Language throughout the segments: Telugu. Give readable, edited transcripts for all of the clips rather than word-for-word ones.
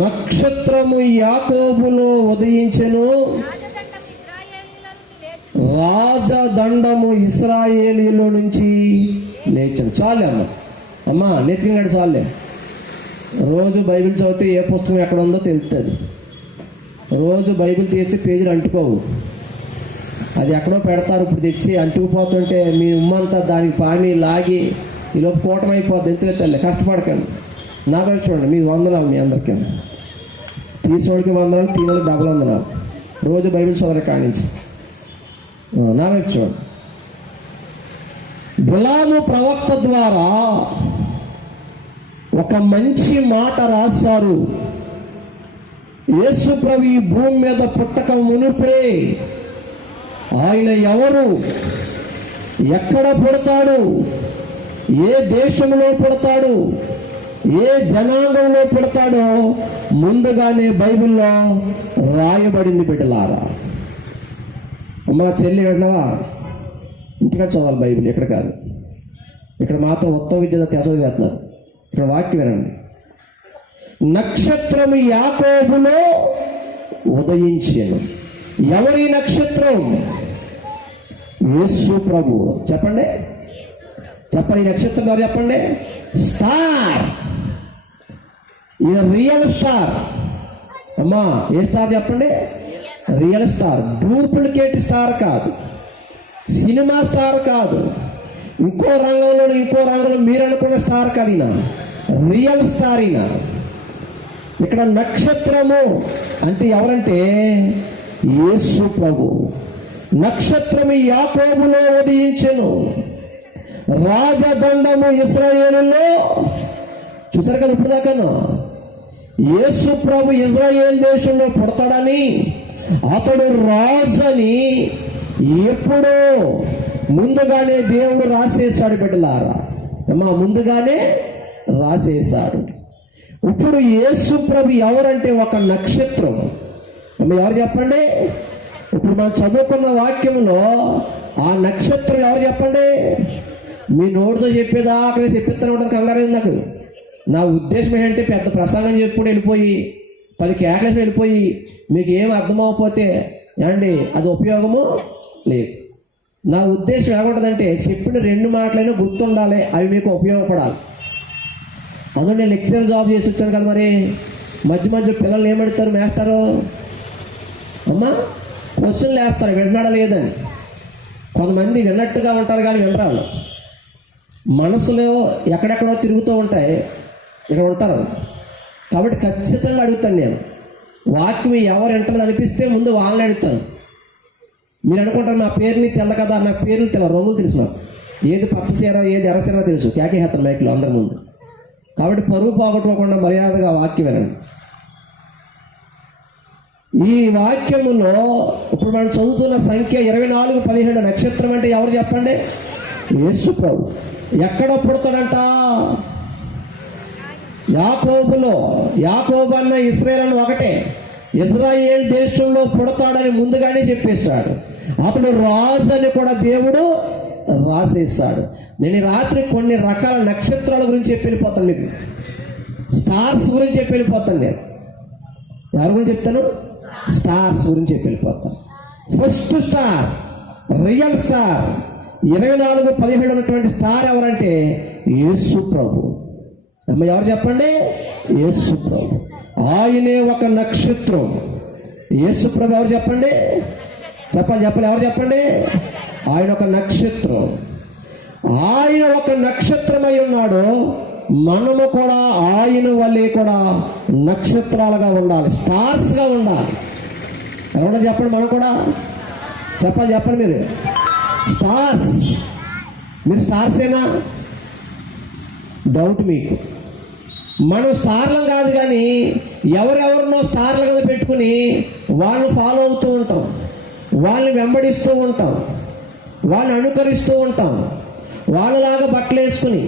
నక్షత్రము యాకోబులో ఉదయించెను, రాజదండము ఇశ్రాయేలీలో నుంచి లేచను. చాలే అమ్మా నెత్తింగడు చాలే. రోజు బైబిల్ చదివితే ఏ పుస్తకం ఎక్కడ ఉందో తెలుస్తుంది. రోజు బైబిల్ తీస్తే పేజీలు అంటుకోవు, అది ఎక్కడో పెడతారు. ఇప్పుడు తెచ్చి అంటుకుపోతుంటే మీ ఉమ్మంతా దానికి పామి లాగి ఈలోపు కూటమైపోద్ది. ఎంతలే తల్లి కష్టపడకండి. నా వైపు చూడండి, మీ వందనాలు మీ అందరికీ. తీసుకోడికి వందనాలు, తినోళ్ళకి డబల్ వందనాలు. రోజు బైబిల్ చదవరు కానించి. నా వైపు చూడండి. బిలాము ప్రవక్త ద్వారా ఒక మంచి మాట రాశారు. యేసు ప్రభు ఈ భూమి మీద పుట్టక మునిపే ఆయన ఎవరు, ఎక్కడ పుడతాడు, ఏ దేశంలో పుడతాడు, ఏ జనాంగంలో పుడతాడో ముందుగానే బైబిల్లో రాయబడింది. బిడ్డలారా, అమ్మా చెల్లి విన్నావా? ఇంటికాడ చదవాలి బైబిల్, ఇక్కడ కాదు. ఇక్కడ మాత్రం ఉత్తమ విద్య చదివేస్తున్నారు. ఇక్కడ వాక్యం వినండి. నక్షత్రము యాకోబులో ఉదయించెను. ఎవరి నక్షత్రం? యేసు ప్రభు. చెప్పండి, చెప్పండి. ఈ నక్షత్రం ఎవరు చెప్పండి? స్టార్. ఇది రియల్ స్టార్. అమ్మా ఏ స్టార్ చెప్పండి? Real star. డూప్లికేట్ స్టార్ కాదు, సినిమా స్టార్ కాదు, ఇంకో రంగంలో మీరు అనుకున్న స్టార్ కాదు. ఈయన రియల్ స్టార్. ఈయన ఇక్కడ నక్షత్రము అంటే ఎవరంటే యేసు ప్రభు. నక్షత్రము యాకోబులో ఉదయించెను, రాజదండము ఇశ్రాయేలులో. చూసారు కదా ఇప్పుడు దాకాను. యేసు ప్రభు ఇజ్రాయేల్ దేశంలో పుడతాడని, అతడు రాజని ఎప్పుడో ముందుగానే దేవుడు రాసేశాడు. బిడ్డలారా, అమ్మా ముందుగానే రాసేశాడు. ఇప్పుడు యేసు ప్రభు ఎవరంటే ఒక నక్షత్రం. అమ్మ ఎవరు చెప్పండి? ఇప్పుడు మనం చదువుకున్న వాక్యంలో ఆ నక్షత్రం ఎవరు చెప్పండి? మీ నోటితో చెప్పేదా అక్కడ చెప్పిస్తాను ఉంటాను. కంగారు నాకు. నా ఉద్దేశం ఏంటంటే పెద్ద ప్రసంగం చెప్పుడు వెళ్ళిపోయి 10 కేకలేసి వెళ్ళిపోయి మీకు ఏం అర్థమవకపోతే ఏమండి అది ఉపయోగము లేదు. నా ఉద్దేశం ఏమంటుందంటే చెప్పిన 2 మాటలైనా గుర్తుండాలి, అవి మీకు ఉపయోగపడాలి. అందులో నేను లెక్చరర్ జాబ్ చేసి వచ్చాను కదా. మరి మధ్య పిల్లల్ని ఏమడుతారు మేస్టారు? అమ్మా క్వశ్చన్లు వేస్తారు, వింటున్నాడా లేదని. కొంతమంది విన్నట్టుగా ఉంటారు కానీ వినరాళ్ళు. మనసులో ఎక్కడెక్కడో తిరుగుతూ ఉంటాయి, ఇక్కడ ఉంటారు. కాబట్టి ఖచ్చితంగా అడుగుతాను నేను. వాక్యం ఎవరు వింటారు అనిపిస్తే ముందు వాళ్ళని అడుగుతాను. మీరు అనుకుంటారు నా పేరుని తెల్ల కదా, నా పేర్లు తెల్ల, రంగులు తెలుసు నాకు. ఏది పచ్చసీర ఏది ఎర్రసీర తెలుసు. కేకేస్తారు మైక్లో అందరి ముందు. కాబట్టి పరువు పోగొట్టుకోకుండా మర్యాదగా వాక్యం వినండి. ఈ వాక్యములో ఇప్పుడు మనం చదువుతున్న సంఖ్య 24:17. నక్షత్రం అంటే ఎవరు చెప్పండి? యేసు ప్రభు. ఎక్కడ పుడతాడంట? యాకోబులో. యాకోబు అన్న ఇశ్రాయేల్ ఒకటే. ఇజ్రాయేల్ దేశంలో పుడతాడని ముందుగానే చెప్పేశాడు. అతడు రాజు అని కూడా దేవుడు రాసేశాడు. నేను రాత్రి కొన్ని రకాల నక్షత్రాల గురించి చెప్పి వెళ్ళిపోతాను. మీకు స్టార్స్ గురించి చెప్పి వెళ్ళిపోతాను. నేను ఎవరి గురించి చెప్తాను? స్టార్స్ గురించి చెప్పి వెళ్ళిపోతాను. ఫస్ట్ స్టార్, రియల్ స్టార్, 24:17 ఉన్నటువంటి స్టార్ ఎవరంటే యేసు ప్రభు. అమ్మ ఎవరు చెప్పండి? యేసు ప్రభు. ఆయనే ఒక నక్షత్రం. యేసు ప్రభు ఎవరు చెప్పండి? చెప్పండి ఎవరు చెప్పండి? ఆయన ఒక నక్షత్రం. ఆయన ఒక నక్షత్రమై ఉన్నాడు. మనము కూడా ఆయన వల్లే కూడా నక్షత్రాలుగా ఉండాలి, స్టార్స్గా ఉండాలి. ఎవరన్నా చెప్పండి, మనం కూడా చెప్పండి మీరు స్టార్స్. మీరు స్టార్సేనా? డౌట్ మీకు. మనం స్టార్లం కాదు కానీ ఎవరెవరినో స్టార్లు కదా పెట్టుకుని వాళ్ళు ఫాలో అవుతూ ఉంటాం, వాళ్ళని వెంబడిస్తూ ఉంటాం, వాళ్ళని అనుకరిస్తూ ఉంటాం. వాళ్ళలాగా బట్టలు వేసుకుని,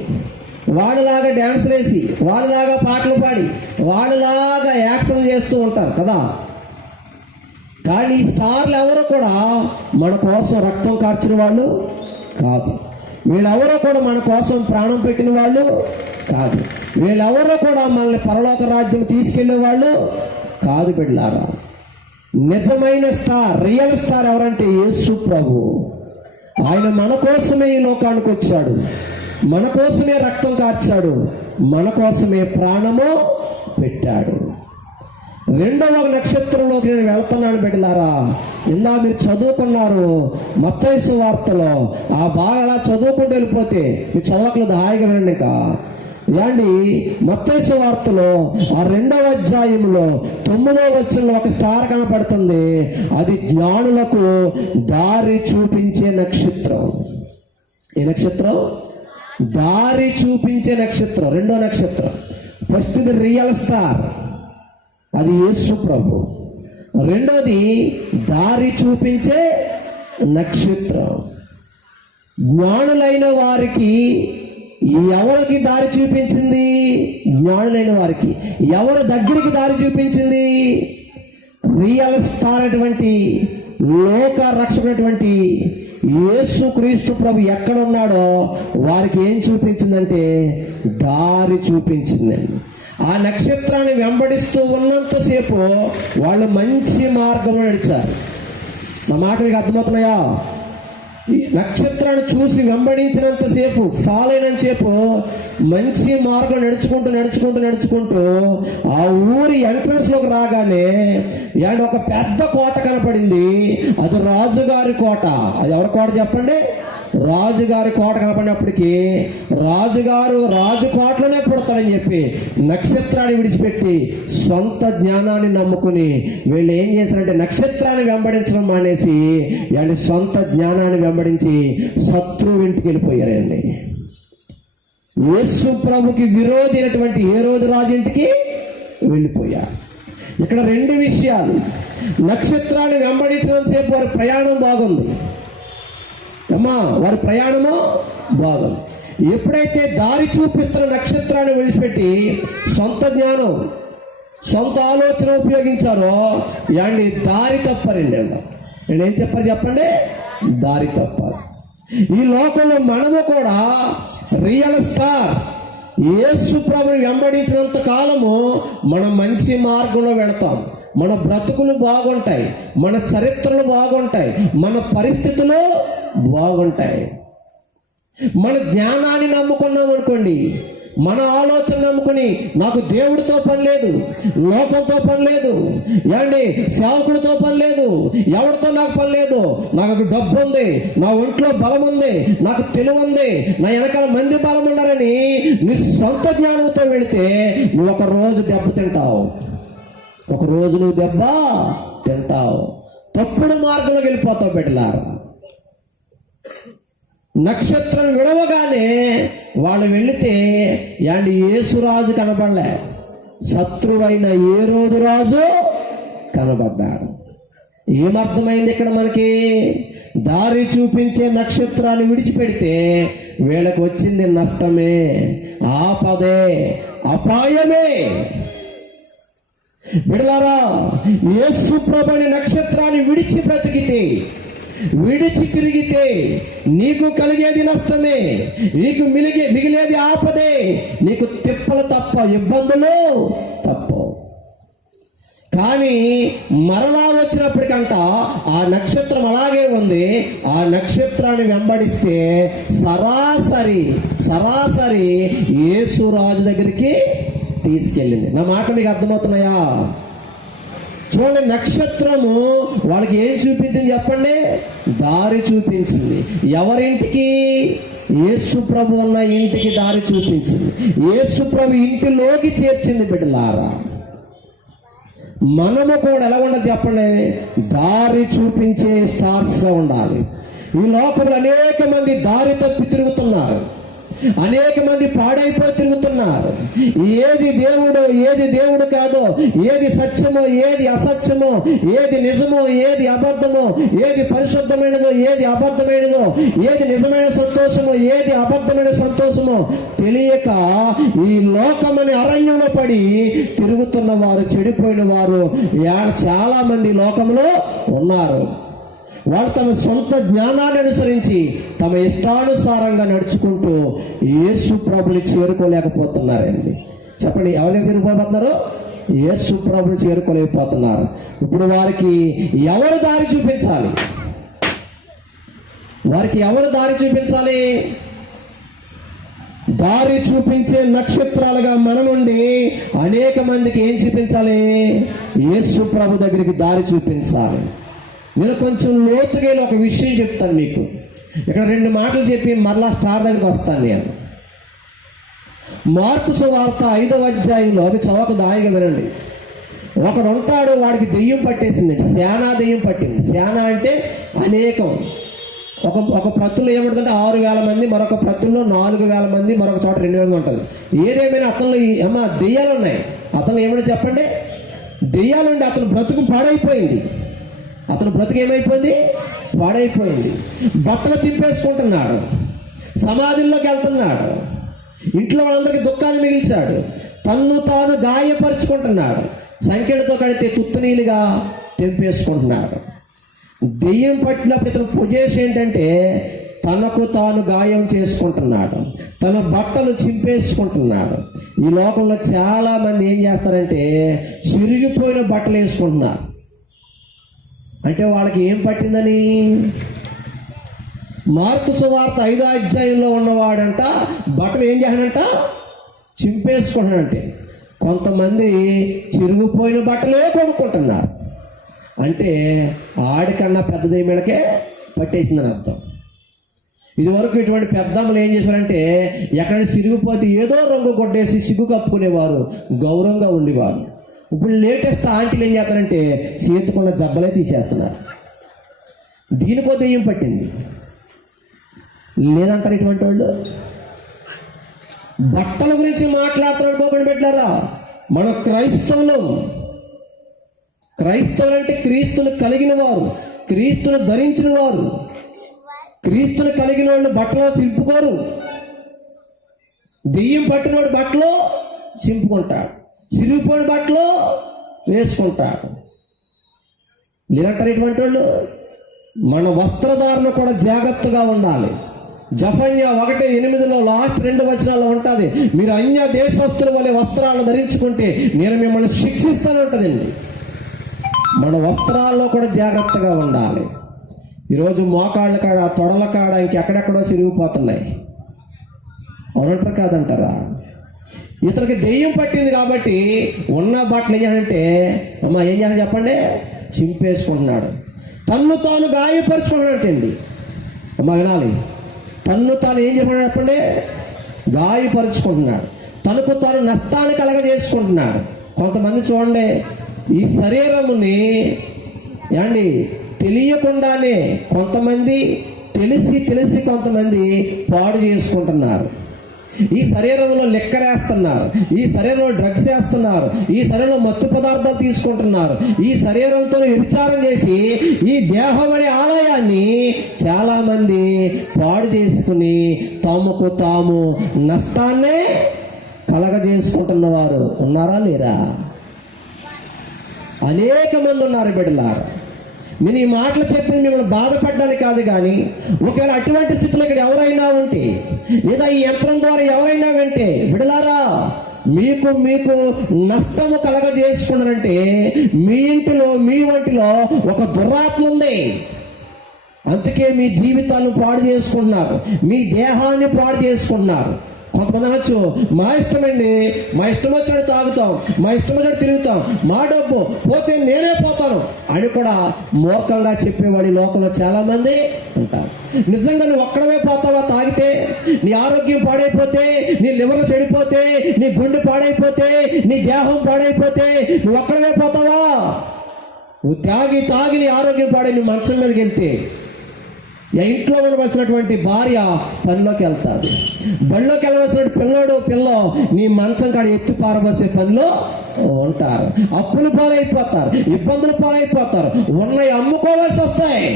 వాళ్ళలాగా డ్యాన్సులు వేసి, వాళ్ళలాగా పాటలు పాడి, వాళ్ళలాగా యాక్షన్ చేస్తూ ఉంటారు కదా. కానీ స్టార్లు ఎవరు కూడా మన కోసం రక్తం కార్చిన వాళ్ళు కాదు. వీళ్ళెవరో కూడా మన కోసం ప్రాణం పెట్టిన వాళ్ళు కాదు. వీళ్ళెవరో కూడా మనల్ని పరలోక రాజ్యం తీసుకెళ్లే వాళ్ళు కాదు బిడ్డలారా. నిజమైన స్టార్, రియల్ స్టార్ ఎవరంటే యేసు ప్రభు. ఆయన మన కోసమే ఈ లోకానికి వచ్చాడు, మన కోసమే రక్తం కార్చాడు, మన కోసమే ప్రాణము పెట్టాడు. రెండవ నక్షత్రంలోకి నేను వెళ్తున్నాను బిడ్డలారా. ఇందా మీరు చదువుకున్నారు మత్తయి సువార్తలో, ఆ బాగా అలా చదువుకుంటూ వెళ్ళిపోతే మీరు చదవకలేదు, హాయిగా వినండి. ఇంకా ఏమండి, మత్తయి సువార్తలో ఆ 2వ అధ్యాయంలో 9వ వచనంలో ఒక స్టార్ కనపడుతుంది. అది జ్ఞానులకు దారి చూపించే నక్షత్రం. ఏ నక్షత్రం? దారి చూపించే నక్షత్రం. 2వ నక్షత్రం. ఫస్ట్ ది రియల్ స్టార్, అది యేసు ప్రభు. రెండోది దారి చూపించే నక్షత్రం. జ్ఞానులైన వారికి ఎవరికి దారి చూపించింది? జ్ఞానులైన వారికి. ఎవరు దగ్గరికి దారి చూపించింది? రియల్ స్టార్ అటువంటి లోక రక్షకుడటువంటి యేసు క్రీస్తు ప్రభు ఎక్కడ ఉన్నాడో వారికి ఏం చూపించిందంటే దారి చూపించిందండి. ఆ నక్షత్రాన్ని వెంబడిస్తూ ఉన్నంతసేపు వాళ్ళు మంచి మార్గంలో నడిచారు. నా మాట మీకు అర్థమవుతున్నాయా? ఈ నక్షత్రాన్ని చూసి వెంబడించినంతసేపు, ఫాలో అయినంతసేపు మంచి మార్గం నడుచుకుంటూ నడుచుకుంటూ నడుచుకుంటూ ఆ ఊరి ఎంట్రన్స్ లోకి రాగానే ఒక పెద్ద కోట కనపడింది. అది రాజుగారి కోట. అది ఎవరి కోట చెప్పండి? రాజుగారి కోట కనపడినప్పటికీ రాజుగారు రాజు కోటలోనే పుడతాడని చెప్పి నక్షత్రాన్ని విడిచిపెట్టి సొంత జ్ఞానాన్ని నమ్ముకుని వీళ్ళు ఏం చేశారంటే నక్షత్రాన్ని వెంబడించడం మానేసి సొంత జ్ఞానాన్ని వెంబడించి శత్రువు ఇంటికి వెళ్ళిపోయారండి. యేసు ప్రభుకి విరోధి అయినటువంటి హేరోదు రాజు ఇంటికి వెళ్ళిపోయారు. ఇక్కడ 2 విషయాలు. నక్షత్రాన్ని వెంబడించినంతసేపు వారి ప్రయాణం బాగుంది వారి ప్రయాణము బాగుంది. ఎప్పుడైతే దారి చూపిస్తున్న నక్షత్రాన్ని విడిచిపెట్టి సొంత జ్ఞానం, సొంత ఆలోచన ఉపయోగించారో దారి తప్పారండి. నేనేం చెప్పారు చెప్పండి? దారి తప్పారు. ఈ లోకంలో మనము కూడా రియల్ స్టార్ యేసు ప్రభుని వెంబడించినంత కాలము మనం మంచి మార్గంలో వెళతాం. మన బ్రతుకులు బాగుంటాయి, మన చరిత్రలు బాగుంటాయి, మన పరిస్థితులు బాగుంటాయి. మన జ్ఞానాన్ని నమ్ముకున్నాం అనుకోండి, మన ఆలోచన నమ్ముకుని నాకు దేవుడితో పని లేదు, లోకంతో పని లేదు, సేవకుడితో పని లేదు, ఎవరితో నాకు పని లేదు, నాకు డబ్బు ఉంది, నా ఒంట్లో బలం ఉంది, నాకు తెలివి ఉంది, నా వెనకాల మంది బలం ఉన్నారని నీ సొంత జ్ఞానంతో వెళితే నువ్వు ఒక రోజు దెబ్బ తింటావు, ఒక రోజు నువ్వు దెబ్బ తింటావు, తప్పుడు మార్గంలోకి వెళ్ళిపోతావు బిడ్డలారా. నక్షత్రం విడవగానే వాళ్ళు వెళితే యేసురాజు కనబడలే, శత్రువైన హేరోదు రాజు కనబడ్డాడు. ఏమర్థమైంది ఇక్కడ మనకి? దారి చూపించే నక్షత్రాన్ని విడిచిపెడితే వీళ్ళకి వచ్చింది నష్టమే, ఆపదే, అపాయమే. బిడ్డలారా, యేసు ప్రభుని నక్షత్రాన్ని విడిచి బ్రతికితే, విడిచి తిరిగితే నీకు కలిగేది నష్టమే, నీకు మిగిలేది ఆపదే, నీకు తిప్పలు తప్ప, ఇబ్బందులు తప్ప. కానీ మరలా వచ్చినప్పటికంట ఆ నక్షత్రం అలాగే ఉంది. ఆ నక్షత్రాన్ని వెంబడిస్తే సరాసరి యేసు రాజు దగ్గరికి తీసుకెళ్ళింది. నా మాట మీకు అర్థమవుతున్నాయా? చూడండి, నక్షత్రము వాళ్ళకి ఏం చూపించింది చెప్పండి? దారి చూపించింది. ఎవరింటికి? యేసు ప్రభు ఉన్న ఇంటికి దారి చూపించింది. యేసు ప్రభు ఇంటిలోకి చేర్చింది. బిడ్డలారా, మనము కూడా ఎలా ఉండాలి చెప్పండి? దారి చూపించే స్టార్స్ గా ఉండాలి. ఈ లోకంలో అనేక మంది దారి తప్పి తిరుగుతున్నారు, అనేక మంది పాడైపోయి తిరుగుతున్నారు. ఏది దేవుడు, ఏది దేవుడు కాదో, ఏది సత్యమో, ఏది అసత్యమో, ఏది నిజమో, ఏది అబద్ధమో, ఏది పరిశుద్ధమైనదో, ఏది అబద్ధమైనదో, ఏది నిజమైన సంతోషమో, ఏది అబద్ధమైన సంతోషమో తెలియక ఈ లోకమని అరణ్యంలో పడి తిరుగుతున్న వారు, చెడిపోయిన వారు చాలా మంది లోకంలో ఉన్నారు. వాళ్ళు తమ సొంత జ్ఞానాన్ని అనుసరించి తమ ఇష్టానుసారంగా నడుచుకుంటూ యేసు ప్రభుని చేరుకోలేకపోతున్నారండి. చెప్పండి, ఎవరికి చేరుకోలేకపోతున్నారు? యేసు ప్రభుని చేరుకోలేకపోతున్నారు. ఇప్పుడు వారికి ఎవరు దారి చూపించాలి? వారికి ఎవరు దారి చూపించాలి? దారి చూపించే నక్షత్రాలుగా మనముండి అనేక మందికి ఏం చూపించాలి? యేసు ప్రభు దగ్గరికి దారి చూపించాలి. నేను కొంచెం లోతుగా ఒక విషయం చెప్తాను మీకు. ఇక్కడ 2 మాటలు చెప్పి మరలా స్టార్ దగ్గరికి వస్తాను నేను. మార్కు సువార్త 5వ అధ్యాయంలో అవి చదవక దాయిగా వినండి. ఒకడు ఉంటాడు, వాడికి దెయ్యం పట్టేసింది. శానా దెయ్యం పట్టింది. శానా అంటే అనేకం. ఒక ప్రతుల్లో ఏమంటుందంటే 6,000 మంది, మరొక ప్రతుల్లో 4,000 మంది, మరొక చోట 2,000 ఉంటుంది. ఏదేమైనా అతను దెయ్యాలు ఉన్నాయి. అతను ఏమైనా చెప్పండి, దెయ్యాలుండి అతను బ్రతుకు పాడైపోయింది. అతను బ్రతుకు ఏమైపోయింది? పాడైపోయింది. బట్టలు చింపేసుకుంటున్నాడు, సమాధుల్లోకి వెళ్తున్నాడు, ఇంట్లో వాళ్ళందరికీ దుఃఖాన్ని మిగిల్చాడు, తన్ను తాను గాయపరుచుకుంటున్నాడు, సంఖ్యలతో కడితే తుత్తునీలుగా తెంపేసుకుంటున్నాడు. దెయ్యం పట్టినప్పుడు ఇతను పొజిషన్ ఏంటంటే తనకు తాను గాయం చేసుకుంటున్నాడు, తన బట్టలు చింపేసుకుంటున్నాడు. ఈ లోకంలో చాలా మంది ఏం చేస్తారంటే చిరిగిపోయిన బట్టలు వేసుకుంటున్నారు. అంటే వాళ్ళకి ఏం పట్టిందని? మార్కు సువార్త 5వ అధ్యాయంలో ఉన్నవాడంట బట్టలు ఏం చేశాడంట? చింపేసుకుంటాడంటే. కొంతమంది చిరిగిపోయిన బట్టలే కొనుక్కుంటున్నారు. అంటే ఆడికన్నా పెద్దది వీళ్ళకే పట్టేసిందని అర్థం. ఇదివరకు ఇటువంటి పెద్దమ్మలు ఏం చేశారంటే ఎక్కడైనా సిరిగిపోతే ఏదో రంగు కొట్టేసి సిగ్గు కప్పుకునేవారు, గౌరవంగా ఉండేవారు. ఇప్పుడు లేటెస్ట్ ఆంటీలు ఏం చేస్తారంటే చేతుకున్న జబ్బలే తీసేస్తున్నారు. దీనికో దెయ్యం పట్టింది లేదంటారు ఇటువంటి వాళ్ళు. బట్టల గురించి మాట్లాడుతున్నాడు పోకుండా పెట్టారా? మన క్రైస్తవులు అంటే క్రీస్తును కలిగిన వారు, క్రీస్తును ధరించిన వారు. క్రీస్తును కలిగిన వాళ్ళు బట్టలో చింపుకోరు. దెయ్యం పట్టినవాడు బట్టలో చింపుకుంటాడు, చిరిగిపోయిన బట్టలో వేసుకుంటాడు. లేదంటారు ఇటువంటి వాళ్ళు. మన వస్త్రధారణ కూడా జాగ్రత్తగా ఉండాలి. జఫన్యా 1:8 లాస్ట్ 2 వచనాల్లో ఉంటుంది, మీరు అన్య దేశస్తుల వలె వస్త్రాలను ధరించుకుంటే నేను మిమ్మల్ని శిక్షిస్తాను ఉంటుందండి. మన వస్త్రాల్లో కూడా జాగ్రత్తగా ఉండాలి. ఈరోజు మోకాళ్ళ కాడ, తొడల కాడ ఇంకెక్కడెక్కడో చిరిగిపోతున్నాయి. అవునంటారు కాదంటారా? ఇతనికి దెయ్యం పట్టింది కాబట్టి ఉన్న బట్టలు ఏం చేయాలంటే ఏం చేయాలని చెప్పండి? చింపేసుకుంటున్నాడు. తన్ను తాను గాయపరుచుకున్నాడంటండి. వినాలి, తన్ను తాను ఏం చేయమని చెప్పండి? గాయపరుచుకుంటున్నాడు. తనకు తాను నష్టాన్ని కలగజేసుకుంటున్నాడు. కొంతమంది చూడండి, ఈ శరీరముని తెలియకుండానే కొంతమంది తెలిసి కొంతమంది పాడు చేసుకుంటున్నారు. ఈ శరీరంలో లిక్కర్ వేస్తున్నారు, ఈ శరీరంలో డ్రగ్స్ వేస్తున్నారు, ఈ శరీరంలో మత్తు పదార్థాలు తీసుకుంటున్నారు. ఈ శరీరంతో వ్యభిచారం చేసి ఈ దేహం అనే ఆలయాన్ని చాలా మంది పాడు చేసుకుని తమకు తాము నష్టాన్నే కలగజేసుకుంటున్న వారు ఉన్నారా లేరా? అనేక మంది ఉన్నారు బిడ్డలారా. నేను ఈ మాటలు చెప్పింది మిమ్మల్ని బాధపడడానికి కాదు, కానీ ఒకవేళ అటువంటి స్థితిలో ఇక్కడ ఎవరైనా ఉంటే, లేదా ఈ యంత్రం ద్వారా ఎవరైనా వింటే, బిడ్డలారా మీకు నష్టము కలగజేసుకున్నారంటే మీ ఇంటిలో, మీ వంటిలో ఒక దురాత్మ ఉంది. అందుకే మీ జీవితాలను పాడు చేసుకుంటున్నారు, మీ దేహాన్ని పాడు చేసుకుంటున్నారు. కొంతమంది అనొచ్చు, మా ఇష్టమండి, మా ఇష్టం వచ్చాడు తాగుతాం, మా ఇష్టం వచ్చాడు తిరుగుతాం, మా డబ్బు పోతే నేనే పోతాను అని కూడా మూర్ఖంగా చెప్పేవాడి లోకంలో చాలా మంది ఉంటారు. నిజంగా నువ్వు ఒక్కడవే పోతావా? తాగితే నీ ఆరోగ్యం పాడైపోతే, నీ లివర్ చెడిపోతే, నీ గుండె పాడైపోతే, నీ దేహం పాడైపోతే నువ్వు ఒక్కడవే పోతావా? నువ్వు తాగి నీ ఆరోగ్యం పాడై నీ మంచం మీదకి వెళ్తే ఇంట్లో ఉండవలసినటువంటి భార్య పనిలోకి వెళ్తాది, బళ్ళలోకి వెళ్ళవలసిన పిల్ల నీ మంచం కాడ ఎత్తి పారబోసే పనిలో ఉంటారు. అప్పులు పాలైపోతారు, ఇబ్బందులు పాలైపోతారు, ఉన్నవి అమ్ముకోవాల్సి వస్తాయి.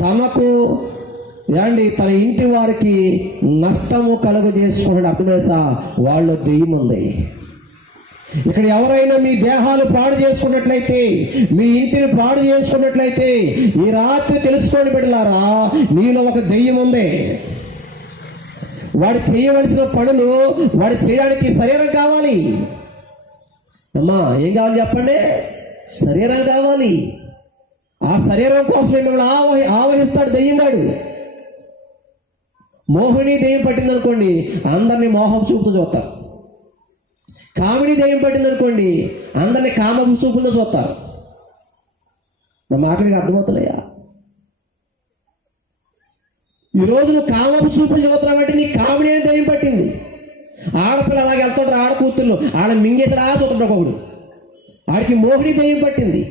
తమకు తన ఇంటి వారికి నష్టము కలుగజేసుకున్నాడు. అర్థమేసా? వాళ్ళు దెయ్యం ఉంది. ఇక్కడ ఎవరైనా మీ దేహాలు పాడు చేసుకున్నట్లయితే, మీ ఇంటిని పాడు చేసుకున్నట్లయితే, ఈ రాత్రి తెలుసుకోండి బిడ్డలారా, మీలో ఒక దెయ్యం ఉంది. వాడు చేయవలసిన పనులు వాడు చేయడానికి శరీరం కావాలి. అమ్మా, ఏం కావాలి చెప్పండి? శరీరం కావాలి. ఆ శరీరం కోసం మిమ్మల్ని ఆవహిస్తాడు దెయ్యంగాడు. మోహిని దెయ్యం పట్టిందనుకోండి, అందరినీ మోహం చూపుతూ చూస్తారు. కామిడి దెయ్యం పట్టిందనుకోండి, అందరినీ కామపు చూపులతో చూస్తారు. నా మాట మీకు అర్థమవుతున్నాయా? ఈరోజు నువ్వు కామపు చూపులు చూస్తున్నావు అంటే నీ కామిడి అని దెయ్యం పట్టింది. ఆడపిల్ల అలాగే వెళ్తుంటారు, ఆడ కూతుళ్ళు ఆడ మింగేసలా చూస్తుంటారు ఒకడు, ఆడికి మోహిని దెయ్యం పట్టింది.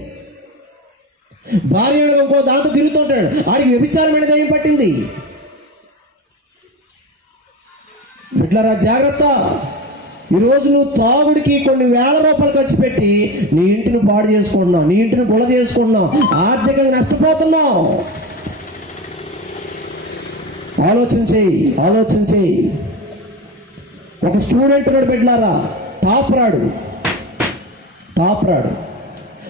భార్య ఇంకో దాంతో తిరుగుతుంటాడు, ఆడికి వ్యభిచారమైన దెయ్యం పట్టింది. బిడ్డలారా జాగ్రత్త. ఈరోజు నువ్వు తాగుడికి కొన్ని వేల రూపాయలు ఖర్చు పెట్టి నీ ఇంటిని పాడు చేసుకుంటున్నావు, నీ ఇంటిని గుల చేసుకుంటున్నావు, ఆర్థికంగా నష్టపోతున్నావు. ఆలోచన చేయి. ఒక స్టూడెంట్ కూడా బిడ్డలారా టాప్ రాడు.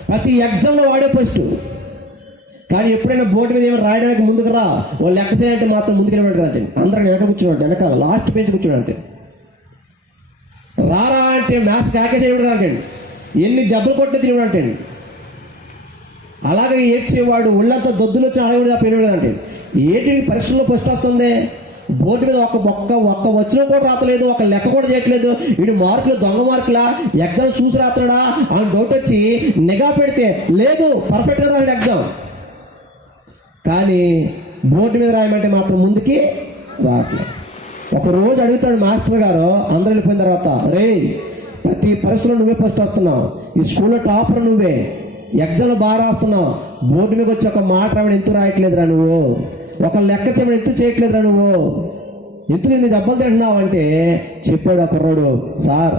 ప్రతి ఎగ్జామ్లో వాడే ఫస్ట్. కానీ ఎప్పుడైనా బోర్డు మీద ఏమైనా రాయడానికి ముందుకు రా, వాళ్ళు లెక్క చేయాలంటే మాత్రం ముందుకెళ్ళి కదంటే అందరికీ వెనక కూర్చోండి, వెనకాల లాస్ట్ పేజ్ కూర్చోడంటే. రారా అంటే మ్యాథ్స్ కాకేసేవాడు అంటే, ఎన్ని దెబ్బలు కొట్టే తిరిగాడు అంటే, అలాగే ఏడ్చేవాడు ఒళ్ళంతా దొద్దులు వచ్చి అడగడు తప్ప అంటే. ఏంటి పరీక్షల్లో ఫస్ట్ వస్తుంది, బోర్డు మీద ఒక్క వచ్చిన కూడా రాతలేదు, ఒక లెక్క కూడా చేయట్లేదు, వీడు మార్కులు దొంగ మార్కులా, ఎగ్జామ్ చూసి రాత్రాడా అని డౌట్ వచ్చి నిఘా పెడితే లేదు, పర్ఫెక్ట్గా రాడు ఎగ్జామ్. కానీ బోర్డు మీద రాయమంటే మాత్రం ముందుకి రావట్లేదు. ఒక రోజు అడుగుతాడు మాస్టర్ గారు, అందరూ వెళ్ళిపోయిన తర్వాత, రే ప్రతి పరీక్షలో నువ్వే ఫస్ట్ వస్తున్నావు, ఈ స్కూల్లో టాపర్ నువ్వే, ఎగ్జామ్లో బాగా రాస్తున్నావు, బోర్డు మీద వచ్చి ఒక మాట రావడం ఎందుకు రాయట్లేదురా నువ్వు, ఒక లెక్క చేయడం ఎందుకు చేయట్లేదురా నువ్వు, ఎందుకు నీ దెబ్బలు తింటున్నావు అంటే చెప్పాడు ఆ కుర్రాడు, సార్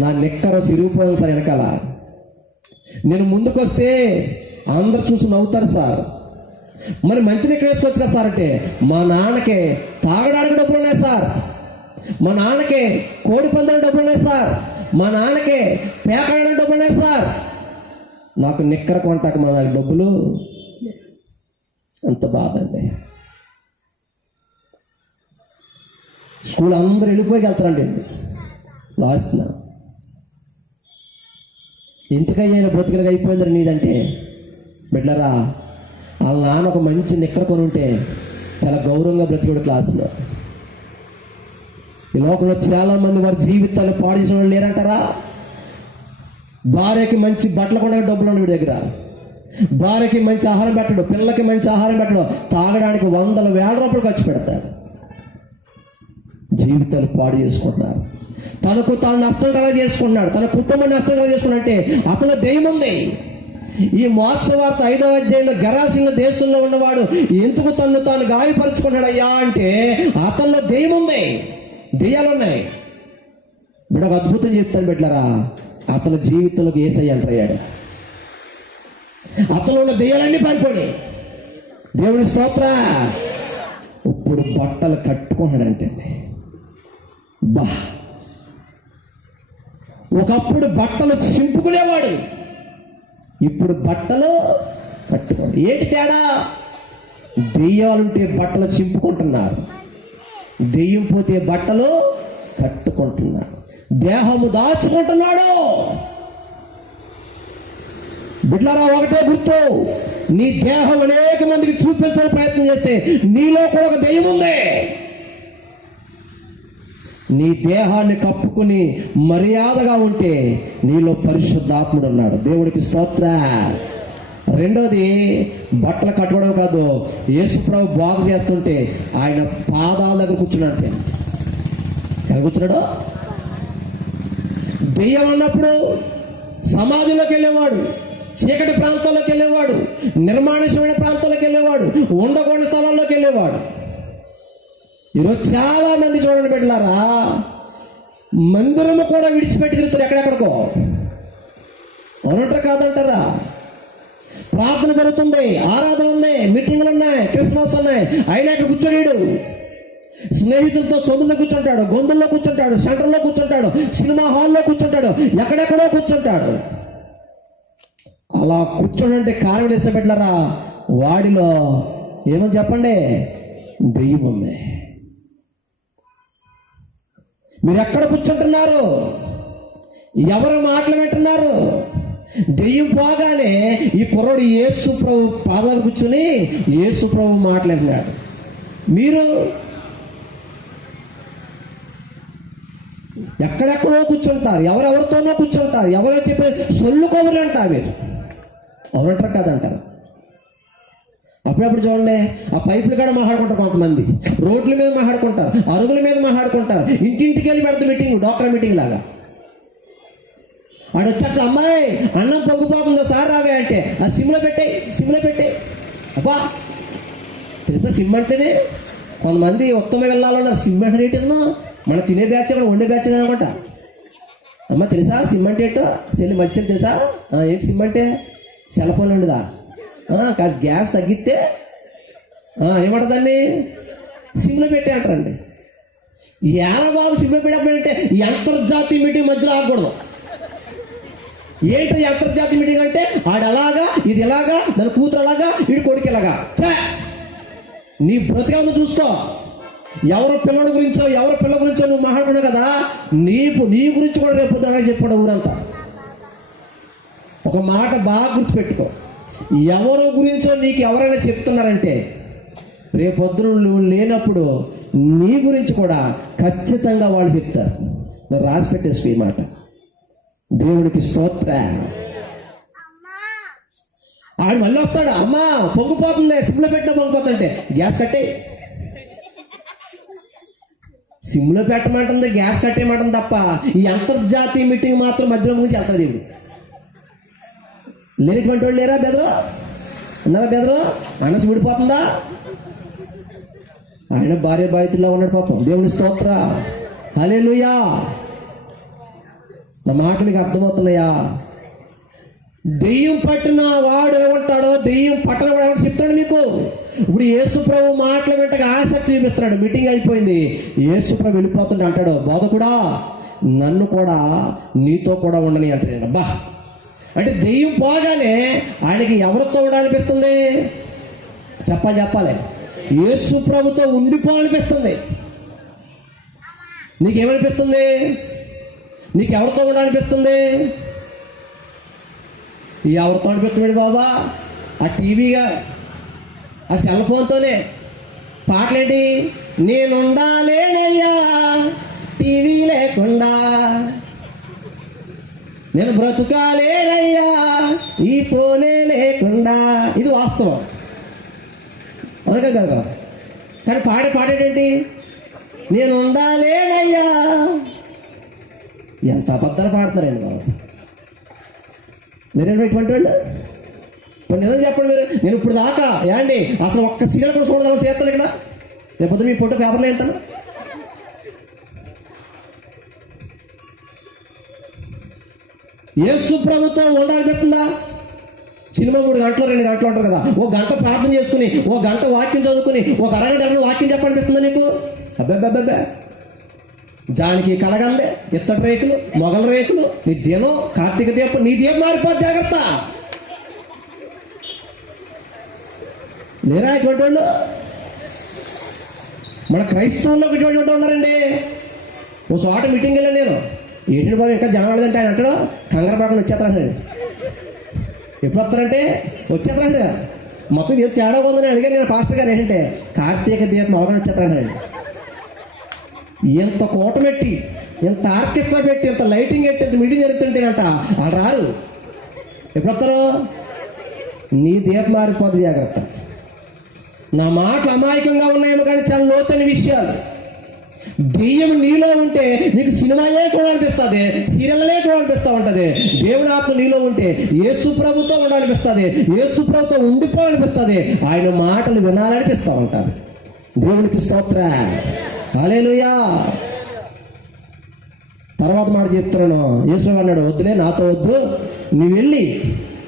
నా నిక్కర చిరిగిపోయాను సార్ వెనకాల, నేను ముందుకు వస్తే అందరు చూసి నవ్వుతారు సార్, మరి మంచి నిక్కర వేసుకోవచ్చు కదా సార్ అంటే, మా నాన్నకే తాగడానికి డబ్బులు ఉన్నాయి సార్, మా నాన్నకే కోడి పందానికి డబ్బులు ఉన్నాయి సార్, మా నాన్నకే పేకాడడానికి డబ్బులు ఉన్నాయి సార్, నాకు నిక్కర కొంటాక మా నాకు డబ్బులు. అంత బాధ అండి. స్కూల్ అందరూ వెళ్ళిపోయి వెళ్తారండి లాస్ట్. ఇంతకయ్యా బ్రతికలుగా అయిపోయిందని నీదంటే బిడ్డరా, వాళ్ళ నాన్న ఒక మంచి నిక్కర కొని ఉంటే చాలా గౌరవంగా బ్రతికాడు క్లాసులో. ఈ లోకంలో చాలా మంది వారి జీవితాలు పాడు చేసిన వాళ్ళు లేరంటారా? భార్యకి మంచి బట్టలు కొనడానికి డబ్బులు ఉన్న వీడి దగ్గర, భార్యకి మంచి ఆహారం పెట్టడు, పిల్లలకి మంచి ఆహారం పెట్టడు, తాగడానికి 100,000 రూపాయలు ఖర్చు పెడతాడు. జీవితాలు పాడు చేసుకుంటున్నారు, తనకు తాను నష్టం కలగ చేసుకుంటున్నాడు, తన కుటుంబం నష్టం కలగ చేసుకున్నట్టే అతను దెయ్యం ఉంది. ఈ మార్క్స్ వార్త 5వ అధ్యాయంలో గెరాసీన దేశంలో ఉన్నవాడు ఎందుకు తను తాను గాయపరుచుకున్నాడు అయ్యా అంటే అతనిలో దెయ్యం ఉంది, దెయ్యాలు ఉన్నాయి. ఇప్పుడు ఒక అద్భుతం చెప్తాను బిడ్డలారా, అతని జీవితంలోకి యేసయ్య ఎంటర్ అయ్యాడు. అతను ఉన్న దెయ్యాలన్నీ పారిపోయి, దేవుని స్తోత్ర. ఇప్పుడు బట్టలు కట్టుకున్నాడంటే బా, ఒకప్పుడు బట్టలు చింపుకునేవాడు, ఇప్పుడు బట్టలు కట్టుకోండి. ఏంటి తేడా? దెయ్యాలుంటే బట్టలు చింపుకుంటున్నారు, దెయ్యం పోతే బట్టలు కట్టుకుంటున్నాడు, దేహము దాచుకుంటున్నాడు. బిడ్డలారా ఒకటే గుర్తు, నీ దేహం అనేక మందికి చూపించడానికి ప్రయత్నం చేస్తే నీలో కూడా ఒక దెయ్యం ఉంది. నీ దేహాన్ని కప్పుకుని మర్యాదగా ఉంటే నీలో పరిశుద్ధాత్ముడు ఉన్నాడు. దేవుడికి స్తోత్ర. రెండోది బట్టలు కట్టుకోవడం కాదు, యేసుప్రభు బాగు చేస్తుంటే ఆయన పాదాల దగ్గర కూర్చున్నాడు. ఎక్కడ కూర్చున్నాడు? దెయ్యం అన్నప్పుడు సమాధిలోకి వెళ్ళేవాడు, చీకటి ప్రాంతాల్లోకి వెళ్ళేవాడు, నిర్మానుష్యమైన ప్రాంతాల్లోకి వెళ్ళేవాడు, ఉండకూడని స్థలంలోకి వెళ్ళేవాడు. ఈరోజు చాలా మంది చూడండి బిడ్డలారా, మందిరము కూడా విడిచిపెట్టి తిరుగుతారు ఎక్కడెక్కడికో. అవునంటారా కాదంటారా? ప్రార్థన జరుగుతుంది, ఆరాధన ఉంది, మీటింగ్లు ఉన్నాయి, క్రిస్మస్ ఉన్నాయి, అయినా ఇక్కడ కూర్చోలేడు. స్నేహితులతో సొందులో కూర్చుంటాడు, గొంతుల్లో కూర్చుంటాడు, సెంటర్లో కూర్చుంటాడు, సినిమా హాల్లో కూర్చుంటాడు, ఎక్కడెక్కడో కూర్చుంటాడు. అలా కూర్చోడంటే కారణం వేసేపెట్టారా, వాడిలో ఏమో చెప్పండి, దెయ్యం ఉంది. మీరు ఎక్కడ కూర్చుంటున్నారు? ఎవరు మాటలు వింటున్నారు? దెయ్యం పోగానే ఈ కుర్రోడు యేసు ప్రభు పాదాలు కూర్చుని యేసు ప్రభు మాట్లాడినాడు. మీరు ఎక్కడెక్కడో కూర్చుంటారు, ఎవరెవరితోనో కూర్చుంటారు, ఎవరో చెప్పే సొల్లు కబుర్లు అంటారు. మీరు అవునంటారు కాదంటారు. అప్పుడప్పుడు చూడండి, ఆ పైపులు కాడ మాట్లాడుకుంటారు, కొంతమంది రోడ్ల మీద మాట్లాడుకుంటారు, అరుగుల మీద మాట్లాడుకుంటారు, ఇంటింటికి వెళ్ళి పెడతారు మీటింగ్, డాక్టర్ మీటింగ్ లాగా. ఆడు వచ్చేట్లు, అమ్మాయి అన్నం పొంగిపోతుందో సార్ రావే అంటే, ఆ సిమ్లో పెట్టే. అబ్బా తెలుసా సిమ్ అంటేనే? కొంతమంది ఉత్తమ వెళ్ళాలన్నారు. సిమ్ అంటే ఏంటో మన తినే బ్యాచ్, మన వండే బ్యాచ్ అనమాట. అమ్మ తెలుసా సిమ్ అంటే ఏంటో? చెల్లి మంచిది తెలుసా? ఏంటి సిమ్ అంటే? సెల్ ఫోన్ ఉండదా? కాదు, గ్యాస్ తగ్గితే ఏమంటుందండి, సిమ్లో పెట్టే అంటారండి. ఎలా బాబు సిమ్లో పెట్టాలంటే ఈ అంతర్జాతీయ మీటింగ్ మధ్యలో ఆగకూడదు. ఏంటి అంతర్జాతీయ మీటింగ్ అంటే? ఆడు అలాగా, ఇది ఎలాగా, దాని కూతురు అలాగా, వీడి కొడుకు ఎలాగా. నీ బ్రతికేందో చూసుకో. ఎవరో పిల్లల గురించో ఎవరో పిల్లల గురించో నువ్వు మాట్లాడుకున్నావు కదా, నీ గురించి కూడా రేపు పొద్దున చెప్పాడు ఊరంతా. ఒక మాట బాగా గుర్తుపెట్టుకో, ఎవరో గురించో నీకు ఎవరైనా చెప్తున్నారంటే రేపు పొద్దున నువ్వు లేనప్పుడు నీ గురించి కూడా ఖచ్చితంగా వాళ్ళు చెప్తారు. రాసి పెట్టేసి ఈ మాట. దేవుడికి స్తోత్ర. ఆడు మళ్ళీ వస్తాడు, అమ్మా పొంగిపోతుంది, సిమ్లో పెట్టినా పొంగిపోతుంటే గ్యాస్ కట్టే. సిమ్లో పెట్టమంటుంది, గ్యాస్ కట్టేయమంటుంది తప్ప ఈ అంతర్జాతీయ మీటింగ్ మాత్రం మధ్యలో ముగిసి వెళ్తాడు దేవుడు. లేనటువంటి వాళ్ళు లేరా? బెదరు ఉన్నారా? బెదరు మనసు విడిపోతుందా? ఆయన భార్య బాధితుల్లో ఉన్నాడు పాపం. దేవుని స్తోత్ర, హల్లెలూయా. నా మాట మీకు అర్థమవుతున్నాయా? దెయ్యం పట్టిన వాడు ఏమంటాడో, దెయ్యం పట్టణ వాడు ఏమంటే చెప్తాడు మీకు. ఇప్పుడు యేసు ప్రభు మాటల వెంటగా ఆసక్తి చూపిస్తున్నాడు. మీటింగ్ అయిపోయింది, యేసు ప్రభు వెళ్ళిపోతుంటే అంటాడు, బోధకుడా నన్ను కూడా నీతో కూడా ఉండని అంటాడు. అబ్బా అంటే దెయ్యం పోగానే ఆయనకి ఎవరితో ఉండాలనిపిస్తుంది? చెప్పాలి, యేసు ప్రభుతో ఉండిపోవాలనిపిస్తుంది. నీకేమనిపిస్తుంది? నీకు ఎవరితో ఉండాలనిపిస్తుంది? ఎవరితో అనిపిస్తున్నాడు బాబా? ఆ టీవీగా, ఆ సెల్ ఫోన్తోనే. పాటలేంటి? నేనుండాలేనయ్యా టీవీ లేకుండా, నేను బ్రతుకాలేనయ్యా ఈ ఫోనే లేకుండా. ఇది వాస్తవం, అవును కదా? కానీ పాడేటేంటి? నేను ఉండాలేనయ్యా. ఎంత అబద్ధాలు పాడుతున్నారండి బాబు. మీరేటువంటి వాళ్ళు ఇప్పుడు నిజం చెప్పండి. నేను ఇప్పుడు దాకా ఏండి అసలు ఒక్క సీరియల్ కూడా చూడదామని చేస్తాను ఇక్కడ. రేపొద్దు మీ ఫోటో పేపర్లో వెళ్తాను. యేసు ప్రభుతో ఉండాలనిపిస్తుందా? సినిమా 3 గంటలు 2 గంటలు ఉంటుంది కదా, ఒక గంట ప్రార్థన చేసుకుని, ఒక గంట వాక్యం చదువుకుని, ఒక అరగంట వాక్యం చెప్పనిపిస్తుందా నీకు? అబ్బాబ్బాబ్బా, జానికి కలగందే, ఇత్తడి రేకులు, మొగల రేకులు, నీ దీనం కార్తీక దీపం, నీ దీపం మారిపోదు, జాగ్రత్త. లేరా ఇటువంటి వాళ్ళు? మన క్రైస్తవుల్లో ఇటువంటి వాళ్ళు ఉన్నారండి. ఓ చోట మీటింగ్ వెళ్ళాను నేను. ఏంటంటే బాబు ఇంకా జనం లేదంటే ఆయన అంటాడు, కంగారు పడకుండా వచ్చేస్తాడు. ఎప్పుడు వస్తారంటే వచ్చేస్తాడు. మొత్తం ఏదో తేడా ఉందని అడిగాను నేను పాస్టర్ గారు. ఏంటంటే కార్తీక దీపం అవగానే వచ్చేస్తాడు. ఎంత కోట పెట్టి, ఎంత ఆర్కెస్ట్రా పెట్టి, ఎంత లైటింగ్ పెట్టి, ఎంత మీటింగ్ జరుగుతుంటే అంట వాళ్ళు రారు. ఎప్పుడు వస్తారు? నీ దీపం మారిపోద్ది, జాగ్రత్త. నా మాటలు అమాయకంగా ఉన్నాయేమో కానీ చాలా లోతైన విషయాలు. దెయ్యం నీలో ఉంటే నీకు సినిమాయే చూడాలనిపిస్తుంది, సీరియల్లే చూడాలనిపిస్తూ ఉంటుంది. దేవుడి ఆత్మ నీలో ఉంటే యేసు ప్రభుతో ఉండాలనిపిస్తుంది, యేసు ప్రభుతో ఉండిపోవాలనిపిస్తుంది, ఆయన మాటలు వినాలనిపిస్తూ ఉంటారు. దేవునికి స్తోత్ర, హల్లెలూయా. తర్వాత మాట చెప్తున్నాను. యేసు అన్నాడు, వద్దులే నాతో వద్దు, నీ వెళ్ళి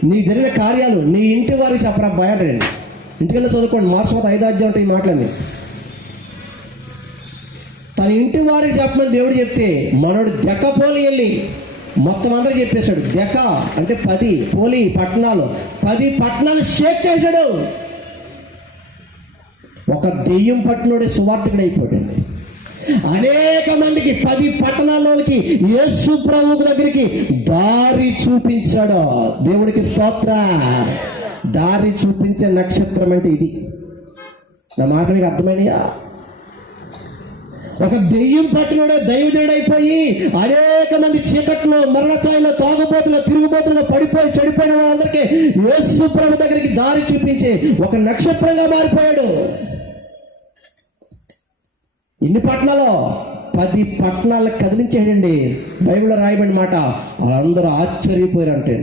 నీ జరిగిన కార్యాలు నీ ఇంటి వారికి చెప్పరా భయాడండి. ఇంటికెళ్ళి చదువుకోండి, మార్చి 5వ అధ్యాయం ఉంటాయి ఈ మాటలన్నీ. తన ఇంటి వారికి చెప్పమని దేవుడు చెప్తే మనోడు దెక్కపోలి వెళ్ళి మొత్తం అందరూ చెప్పేశాడు. దెక అంటే 10, పోలి పట్టణాలు, 10 పట్టణాలు షేక్ చేశాడు. ఒక దెయ్యం పట్టణోడే సువార్థకుడు అయిపోయాడండి. అనేక మందికి 10 పట్టణాల్లోకి యేసు ప్రభు దగ్గరికి దారి చూపించాడు. దేవుడికి స్తోత్ర. దారి చూపించే నక్షత్రం అంటే ఇది. నా మాట మీకు అర్థమైనయా? ఒక దెయ్యం పట్టినోడే దైవజనుడైపోయి అనేక మంది చీకట్లో, మరణఛాయలో, తాగుబోతులో, తిరుగుబోతులో పడిపోయి చెడిపోయిన వాళ్ళందరికీ యేసు ప్రభు దగ్గరికి దారి చూపించే ఒక నక్షత్రంగా మారిపోయాడు. ఇన్ని పట్టణాలు 10 పట్టణాలకు కదిలించేయండి. బైబిల్లో రాయబడిన మాట. వాళ్ళందరూ ఆశ్చర్యపోయారంటే